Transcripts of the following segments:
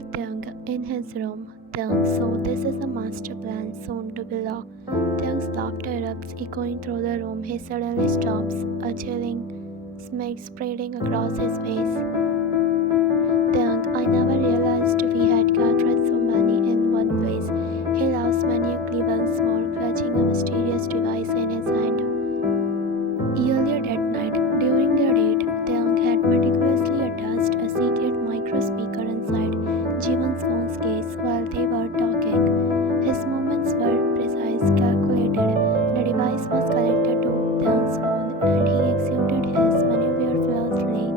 Taehyung in his room. Taehyung, so this is a master plan soon to be law. Taehyung's laughter erupts, echoing through the room. He suddenly stops, a chilling smirk spreading across his face. Taehyung, I never realized we had gathered so many in one place. He laughs maniacally once more, clutching a mysterious device in his hand. Earlier that night, during their date, Taehyung had meticulously attached a secret micro speaker inside Jiwon's phone's case while they were talking. His movements were precise, calculated. The device was connected to Taehyung's phone and he executed his maneuver flawlessly.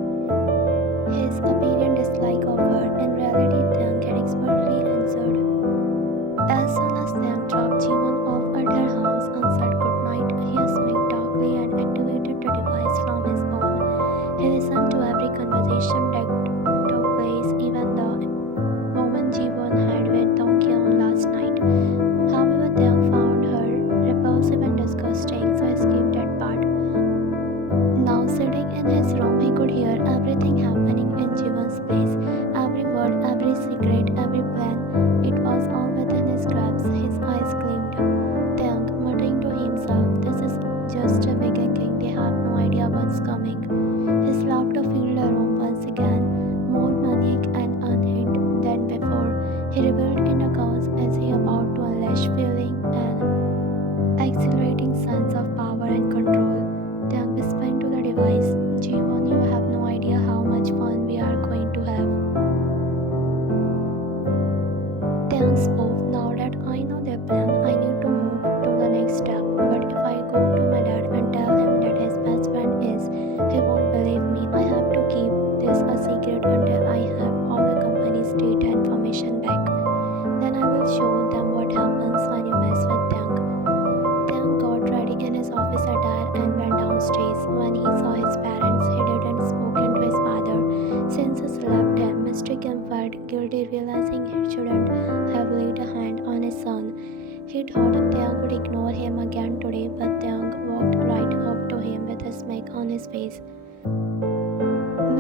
His apparent dislike of her, in reality, Taehyung had expertly answered. As soon as Taehyung dropped Jiwon off at her house and said goodnight, he smirked darkly and activated the device from his phone. He listened to every conversation that took place, even the woman Jiwon had with Donghyun last night. However, Taehyung found her repulsive and disgusting, so he skipped that part. Now, sitting in his room, he could hear everything happening in Jiwon's place. Every word, every secret, every plan. It was all within his grasp. His eyes gleamed. Taehyung, muttering to himself, this is just a beginning. They have no idea what's coming. His laughter filled the room once again, more maniac and unhinged than before. He reveled in the chaos as he about to unleash feeling an exhilarating sense of power and control. Taehyung whispered to the device, Jiwon, you have no idea how much fun we are going to have. Taehyung spoke, now that I know their plan, I need to move to the next step. But if I go to my dad and tell him that his best friend is, he won't believe me. I have to keep this a secret until I have all the company's data information back. Then I will show them what happens when you mess with Taehyung. Taehyung got ready in his office attire and went downstairs. When he saw his parents, he didn't spoken to his father. Since he left him, Mr. Kim felt guilty, realizing he shouldn't have laid a hand on his son. He thought Taehyung would ignore him again today, but Taehyung walked right up to him with a smirk on his face.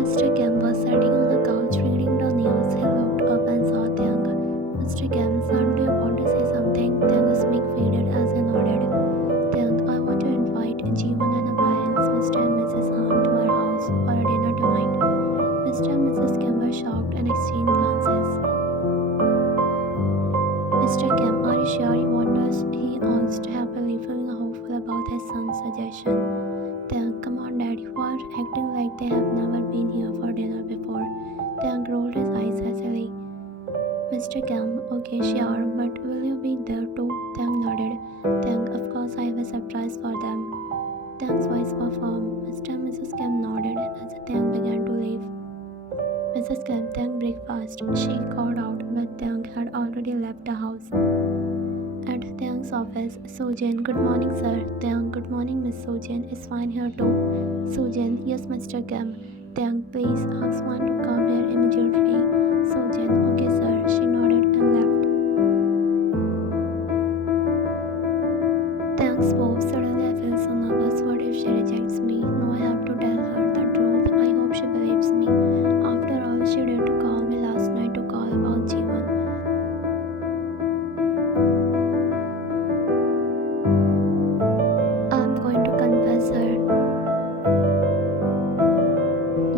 Mr. Kim was sitting on the couch reading the news. He looked up and saw Taehyung. Mr. Kim, son, do you want to say something? Taehyung's smirk faded as he nodded. Taehyung, I want to invite Jiwon and her parents, Mr. and Mrs. Han, to our house for a dinner tonight. Mr. and Mrs. Kim were shocked and exchanged glances. Mr. Kim, are you sure you want us? He asked, happily feeling hopeful about his son's suggestion. Taehyung, come on, Dad, you are acting like they have never been here for dinner before. Taehyung rolled his eyes hastily. Mr. Kim, okay, sure, but will you be there too? Taehyung nodded. Taehyung, of course, I have a surprise for them. Taehyung's voice was firm. Mr. and Mrs. Kim nodded as Taehyung began to leave. Mrs. Kim, Taehyung breakfast. She called out, but Taehyung had already left the house. At Taehyung's office, Sojin, good morning, sir. Taehyung, good morning, Miss Sojin. Is fine here too. Sojin, yes, Mr. Kim. Taehyung, please ask one to come here immediately. Sojin, okay, sir. She nodded and left. Taehyung spoke. Suddenly, I feel so nervous. What if she rejects me? No, I have to tell her the truth. I hope she believes me. After all, she did call me last night to call about Jiwon. I'm going to confess her.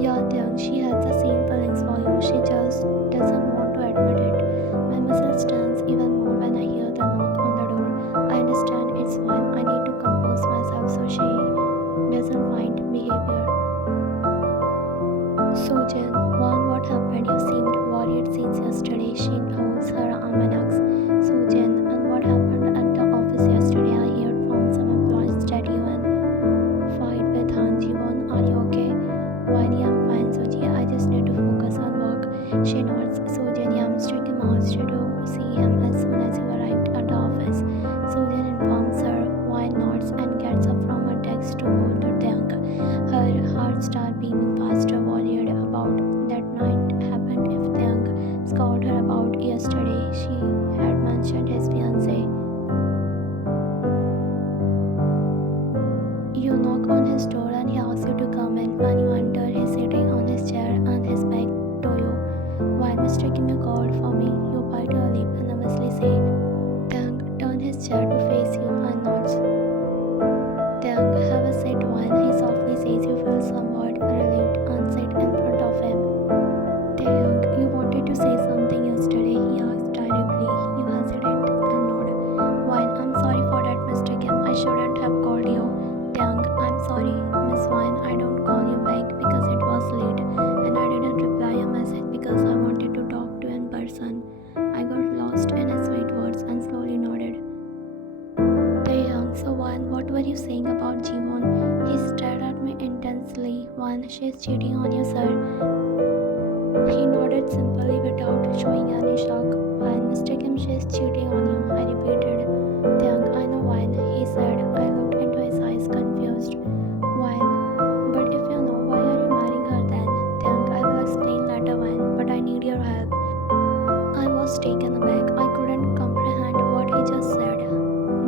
Yeah, Taehyung, she has the same feelings for you. She just doesn't want to admit it. My muscles tense even more when I hear the knock on the door. I understand it's fine. I need to compose myself so she doesn't find behavior. Sojin, what happened? You seemed worried since yesterday. She holds her arm and asks. Sojin, and what happened at the office yesterday? I heard from some employees that you and fight with Han Jiwon. Are you okay? Why, yeah, I'm fine, Soji. I just need to focus on work. She nods. Sojin, yeah, Mr. Kim asked you to see him as soon as you arrived at the office. Sojin informs her, why nods and gets up from her desk to go to Taehyung. Her heart starts beating faster, worried about that night happened if Taehyung scolded her about yesterday. She had mentioned his fiancée. You knock on his door and he asks you to come in. When you enter, he's sitting on his chair and his back to you. While Mr. making a call for me. You bite your lip and nervously say, Taehyung, turn his chair to face you and nods. Taehyung, have a seat one, he softly says. You feel somewhat relieved and sit in front of him. Taehyung, you wanted to say something yesterday, he asked directly. You hesitate and nod. Wine, I'm sorry for that, Mr. Kim. I shouldn't have called you. Taehyung, I'm sorry, Miss Wine. I don't call you back because it was late, and I didn't reply your message because I wanted to talk to you in person. I got lost in his sweet words and slowly nodded. Taehyung, so Wine, what were you saying about Jiwon? He stared at me intensely. Wine, she's cheating on you, sir. He nodded simply without showing any shock. Wine, Mr. Kim, she's cheating on you, I repeated. Taehyung, I know Wine, he said. I looked into his eyes, confused. Wine, but if you know, why are you marrying her then? Taehyung, I will explain later, Wine, but I need your help. I was taken aback. I couldn't comprehend what he just said.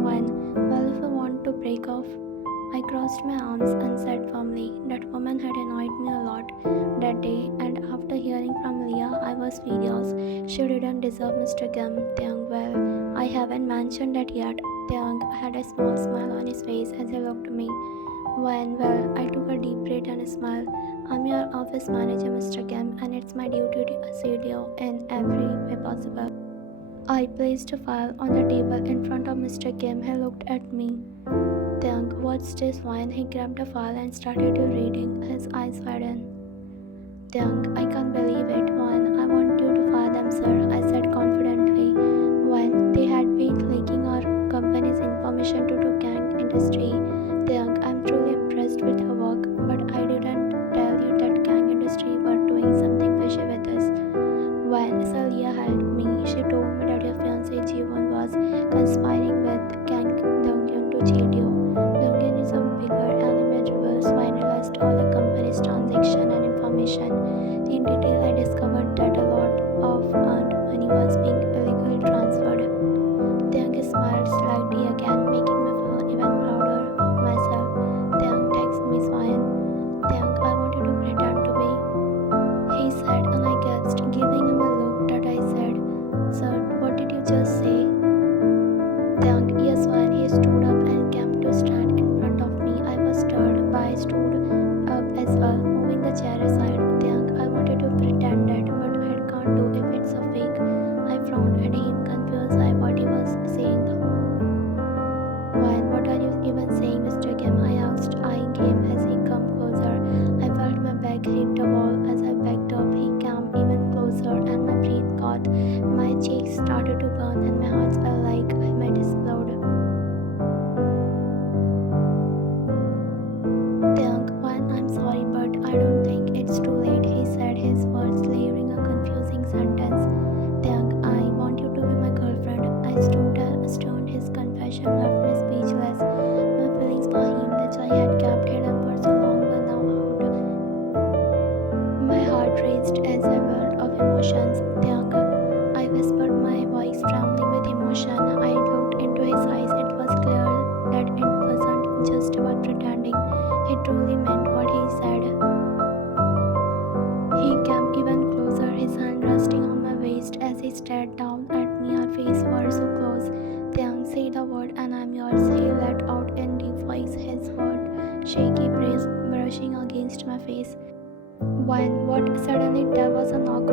Wine, well, if you want to break off. I crossed my arms and said firmly, that woman had annoyed me a lot that day, and after hearing from Leah, I was furious. She didn't deserve Mr. Kim. Taehyung, well, I haven't mentioned that yet. Taehyung had a small smile on his face as he looked at me. Well, I took a deep breath and smiled. I'm your office manager, Mr. Kim, and it's my duty to assist you in every way possible. I placed a file on the table in front of Mr. Kim. He looked at me. Taehyung, what's this Wine? He grabbed a file and started reading. His eyes widened. Taehyung, I can't believe it. Wine, I want you to fire them, sir, I said confidently. Wine, they had been leaking our company's information to the gang industry. Taehyung, I'm truly impressed with her work, but I didn't tell you that gang industry were doing something fishy with us. When Celia helped me, she told me that your fiancé Jiwon was conspiring with gang Dongyun to cheat you. Dongyun is a bigger animator, so I analyzed all the company's transaction and information. In detail, I discovered that a lot of earned money was being illegally transferred. Taehyung smiled slightly again, making me feel even prouder of myself. Taehyung texted me Swayan. Taehyung, I want you to pretend to be. He said, and I gasped, giving him a look that I said, Sir, what did you just say? Taehyung, yes, Swayan. He stood up and came to stand in front of me. I was stirred, but I stood up as well, moving the chair aside. Taehyung, I wanted to pretend that, but I can't do if it's a fake. I frowned at him, confused by what he was saying. Why, what are you even saying, Mr. Kim? I asked, eyeing him as he came closer. I felt my back hit the wall as I backed up. He came even closer and my breath caught. My cheeks started to burn and my heart felt like I might explode. Taehyung, I'm sorry, but I don't think it's too late, he said, his words layering a confusing sentence. Taehyung, I want you to be my girlfriend. I stood stoned. His confession left me speechless. My feelings for him, which I had kept hidden for so long, were now out. My heart raced as I whirled of emotions. Taehyung, I whispered, my voice trembling with emotion. I looked into his eyes. It was clear that it wasn't just about pretending. He truly meant what he said. He came even closer, his hand resting on my waist as he stared down at me. Our faces were so close. Taehyung, say the word and I'm yours. He let out in deep voice, his word shaky breath brushing against my face. When what suddenly there was a knock